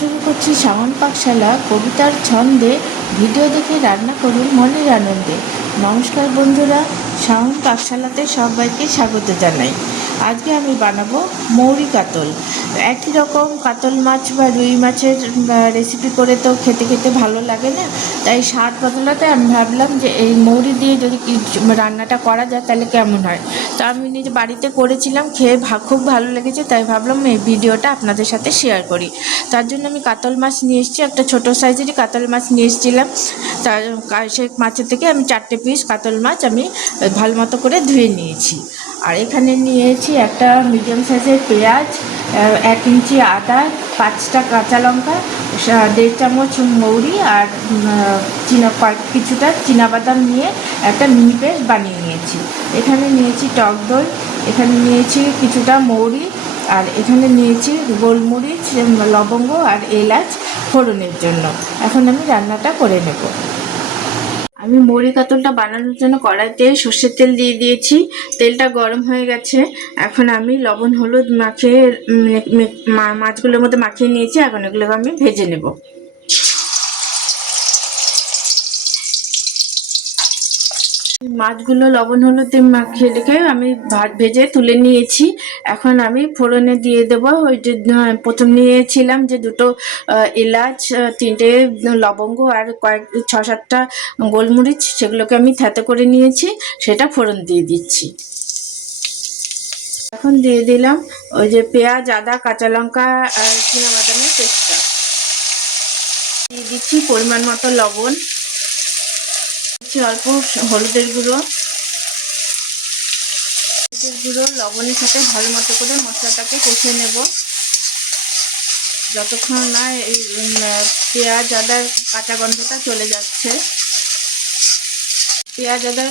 শুরু করছি শ্রাবণ পাকশালা কবিতার ছন্দে। ভিডিও দেখে রান্না করুন মনের আনন্দে। নমস্কার বন্ধুরা, শ্রাবণ পাকশালাতে সবাইকে স্বাগত জানাই। আজকে আমি বানাবো মৌরি কাতল। একই রকম কাতল মাছ বা রুই মাছের রেসিপি করে তো খেতে খেতে ভালো লাগে না, তাই স্বাদ বদলাতে আমি ভাবলাম যে এই মৌরি দিয়ে যদি রান্নাটা করা যায় তাহলে কেমন হয়। তো আমি নিজে বাড়িতে করেছিলাম, খেয়ে খুব ভালো লেগেছে, তাই ভাবলাম এই ভিডিওটা আপনাদের সাথে শেয়ার করি। তার জন্য আমি কাতল মাছ নিয়ে এসেছি, একটা ছোটো সাইজেরই কাতল মাছ নিয়ে এসেছিলাম। তার সেই মাছের থেকে আমি 4টে পিস কাতল মাছ আমি ভালো মতো করে ধুয়ে নিয়েছি। আর এখানে নিয়েছি একটা মিডিয়াম সাইজের পেঁয়াজ, 1 ইঞ্চি আদা, 5টা কাঁচা লঙ্কা, 1.5 চামচ মৌরি আর কিছুটা চীনাবাদাম নিয়ে একটা মিহি পেস্ট বানিয়ে নিয়েছি। এখানে নিয়েছি টক দই, এখানে নিয়েছি কিছুটা মৌরি, আর এখানে নিয়েছি গোলমরিচ, লবঙ্গ আর এলাচ ফোড়নের জন্য। এখন আমি রান্নাটা করে নেব। আমি মৌরি কাতলটা বানানোর জন্য কড়াইতে সর্ষের তেল দিয়ে দিয়েছি। তেলটা গরম হয়ে গেছে। এখন আমি লবণ হলুদ মাখিয়ে মাছগুলোর মধ্যে মাখিয়ে নিয়েছি। এখন এগুলোকে আমি ভেজে নেব। মাছগুলো লবণ হলুদ দিয়ে মাখিয়ে রেখে আমি ভেজে তুলে নিয়েছি। এখন আমি ফোড়নে দিয়ে দেবো ওই যে প্রথম নিয়েছিলাম যে 2টো এলাচ, 3টে লবঙ্গ আর 6-7টা গোলমরিচ, সেগুলোকে আমি থেতো করে নিয়েছি, সেটা ফোড়ন দিয়ে দিচ্ছি। এখন দিয়ে দিলাম ওই যে পেঁয়াজ, আদা, কাঁচা লঙ্কা আর চীনাবাদামের পেস্টটা দিয়ে দিচ্ছি। পরিমাণ মতো লবণ, অল্প হলুদের গুঁড়ো, লবণের সাথে ভালো মতো করে মশলাটাকে কষিয়ে নেব যতক্ষণ না এই পেঁয়াজ আদার কাঁচা গন্ধটা চলে যাচ্ছে। পেঁয়াজ আদার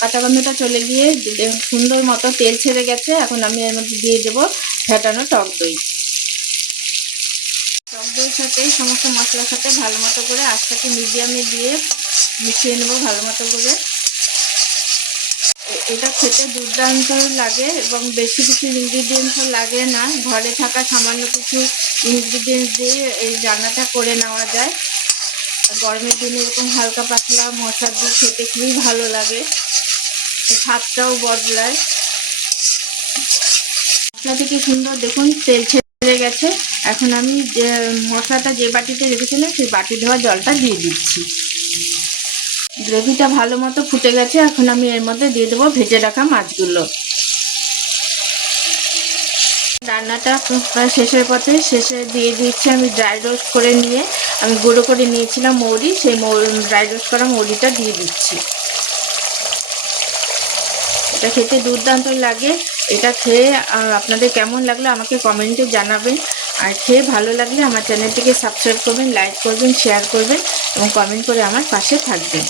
কাঁচা গন্ধটা চলে গিয়ে সুন্দর মতো তেল ছেড়ে গেছে। এখন আমি এর মধ্যে দিয়ে দেবো ফেটানো টক দই। টক দইয়ের সাথে সমস্ত মশলার সাথে ভালো মতো করে আস্তাকে মিডিয়ামে দিয়ে মিশিয়ে নেবো ভালো মতো করে। এটা খেতে দুর্দান্ত লাগে এবং বেশি কিছু ইনগ্রিডিয়েন্টসও লাগে না, ঘরে থাকা সামান্য কিছু ইনগ্রিডিয়েন্টস দিয়ে এই রান্নাটা করে নেওয়া যায়। গরমের দিনে এরকম হালকা পাতলা মশলা দিয়ে খেতে খুবই ভালো লাগে, স্বাদটাও বদলায়। মশলা থেকে সুন্দর দেখুন তেল ছেড়ে গেছে। এখন আমি যে মশলাটা যে বাটিতে রেখেছিলাম সেই বাটি ধোয়া জলটা দিয়ে দিচ্ছি। গ্রেভিটা ভালো মতো ফুটে গেছে। এখন আমি এর মধ্যে দিয়ে দেবো ভেজে রাখা মাছগুলো। রান্নাটা প্রায় শেষের পথে, শেষে দিয়ে দিচ্ছি আমি ড্রাই রোস্ট করে নিয়ে আমি গুঁড়ো করে নিয়েছিলাম মৌরি, সেই ড্রাই রোস্ট করা মৌরিটা দিয়ে দিচ্ছি। এটা খেতে দুর্দান্ত লাগে। এটা খেয়ে আপনাদের কেমন লাগলো আমাকে কমেন্টে জানাবেন। আর খেয়ে ভালো লাগলে আমার চ্যানেলটিকে সাবস্ক্রাইব করবেন, লাইক করবেন, শেয়ার করবেন এবং কমেন্ট করে আমার পাশে থাকবেন।